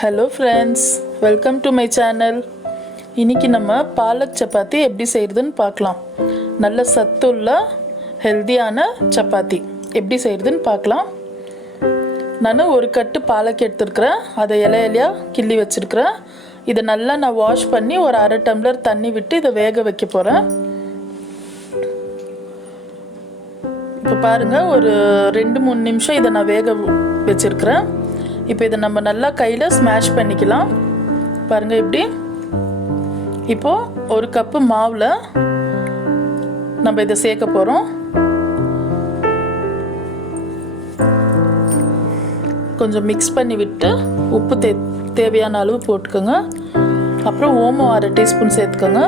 Hello friends, welcome to my channel. இன்னைக்கு நம்ம பாலக் சப்பாத்தி எப்படி செய்யறதுன்னு பார்க்கலாம். நல்ல சத்துள்ள ஹெல்தியான சப்பாத்தி எப்படி செய்யறதுன்னு பார்க்கலாம். நான் ஒரு கட்டு பாலக் எடுத்துக்கிறேன். அதை இலையா கிள்ளி வச்சிருக்கிறேன். இதை நல்லா நான் வாஷ் பண்ணி ஒரு அரை டம்ளர் தண்ணி விட்டு இதை வேக வைக்க போறேன். இப்போ பாருங்க, ஒரு 2-3 நிமிஷம் இதை நான் வேக வச்சிருக்கிறேன். இப்போ இதை நம்ம நல்லா கையில் ஸ்மாஷ் பண்ணிக்கலாம். பாருங்கள் இப்படி. இப்போது ஒரு கப்பு மாவில் நம்ம இதை சேர்க்க போகிறோம். கொஞ்சம் மிக்ஸ் பண்ணி விட்டு உப்பு தேவையான அளவு போட்டுக்கோங்க. அப்புறம் ஓமம் 1/2 டீஸ்பூன் சேர்த்துக்கோங்க.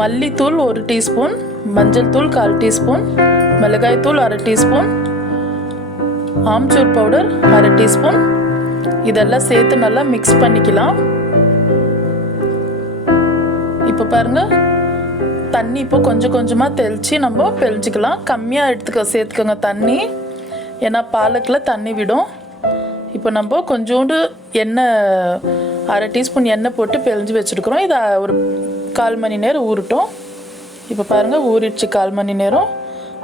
மல்லித்தூள் 1 டீஸ்பூன், மஞ்சள் தூள் 1/4 டீஸ்பூன், மிளகாய் தூள் 1/2 டீஸ்பூன், ஆம்ச்சூர் பவுடர் 1/2 டீஸ்பூன். இதெல்லாம் சேர்த்து நல்லா மிக்ஸ் பண்ணிக்கலாம். இப்போ பாருங்க, தண்ணி இப்போ கொஞ்சம் கொஞ்சமாக தெளித்து நம்ம பிழிஞ்சிக்கலாம். கம்மியாக சேர்த்துக்கோங்க தண்ணி, ஏன்னா பாலக்கில் தண்ணி விடும். இப்போ நம்ம கொஞ்சோண்டு எண்ணெய் 1/2 டீஸ்பூன் எண்ணெய் போட்டு பிழிஞ்சு வச்சுருக்குறோம். இதை ஒரு 1/4 மணி நேரம் ஊறட்டும். இப்போ பாருங்கள், ஊறிடுச்சு 1/4 மணி நேரம்.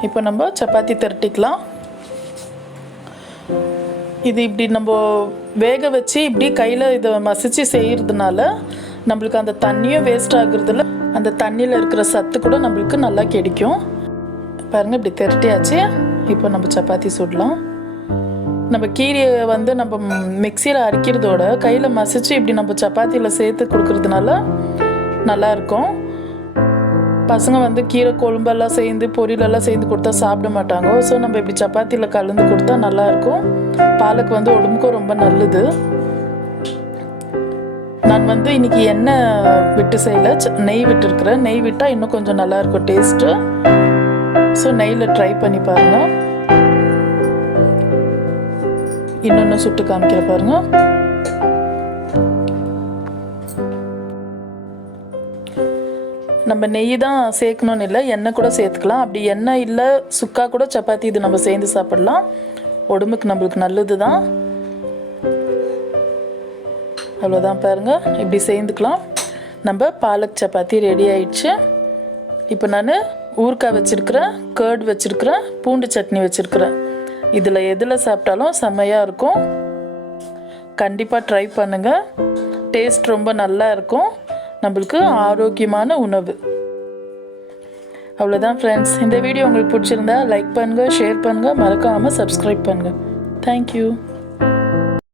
இப்போ நம்ம சப்பாத்தி திரட்டிக்கலாம். இது இப்படி நம்ம வேக வச்சு இப்படி கையில் இதை மசிச்சு செய்கிறதுனால நம்மளுக்கு அந்த தண்ணியும் வேஸ்ட் ஆகுறதில்ல, அந்த தண்ணியில் இருக்கிற சத்து கூட நம்மளுக்கு நல்லா கிடைக்கும். பாருங்கள், இப்படி திரட்டியாச்சு. இப்போ நம்ம சப்பாத்தி சுடலாம். நம்ம கீரையை நம்ம மிக்சியில் அரைக்கிறதோட கையில் மசிச்சு இப்படி நம்ம சப்பாத்தியில் சேர்த்து கொடுக்கறதுனால நல்லாயிருக்கும். பசங்க கீரை குழம்பெல்லாம் சேர்ந்து பொரியலெல்லாம் சேர்ந்து கொடுத்தா சாப்பிட மாட்டாங்க. ஸோ நம்ம இப்படி சப்பாத்தியில் கலந்து கொடுத்தா நல்லாயிருக்கும். பாலக் உடம்புக்கும் ரொம்ப நல்லது. நான் இன்னைக்கு எண்ணெய் விட்டு செய்யலை, நெய் விட்டுருக்குறேன். நெய் விட்டால் இன்னும் கொஞ்சம் நல்லாயிருக்கும் டேஸ்ட்டு. ஸோ நெய்யில் ட்ரை பண்ணி பாருங்கள். இன்னொன்று சுட்டு காமிக்கிற பாருங்கள். நம்ம நெய் தான் சேர்க்கணும்னு இல்லை, எண்ணெய் கூட சேர்த்துக்கலாம். அப்படி எண்ணெய் இல்லை, சுக்கா கூட சப்பாத்தி இது நம்ம சேர்ந்து சாப்பிடலாம். உடம்புக்கு நம்மளுக்கு நல்லது தான். அவ்வளோதான் பாருங்கள், இப்படி சேர்ந்துக்கலாம். நம்ம பாலக் சப்பாத்தி ரெடி ஆயிடுச்சு. இப்போ நான் ஊறுகாய் வச்சுருக்கிறேன், கர்ட் வச்சுருக்கிறேன், பூண்டு சட்னி வச்சுருக்கிறேன். இதில் எதில் சாப்பிட்டாலும் செம்மையாக இருக்கும். கண்டிப்பாக ட்ரை பண்ணுங்கள். டேஸ்ட் ரொம்ப நல்லா இருக்கும். நம்மளுக்கு ஆரோக்கியமான உணவு. அவ்வளோதான் ஃப்ரெண்ட்ஸ். இந்த வீடியோ உங்களுக்கு பிடிச்சிருந்தா லைக் பண்ணுங்கள், ஷேர் பண்ணுங்கள், மறக்காமல் சப்ஸ்கிரைப் பண்ணுங்கள். தேங்க்யூ.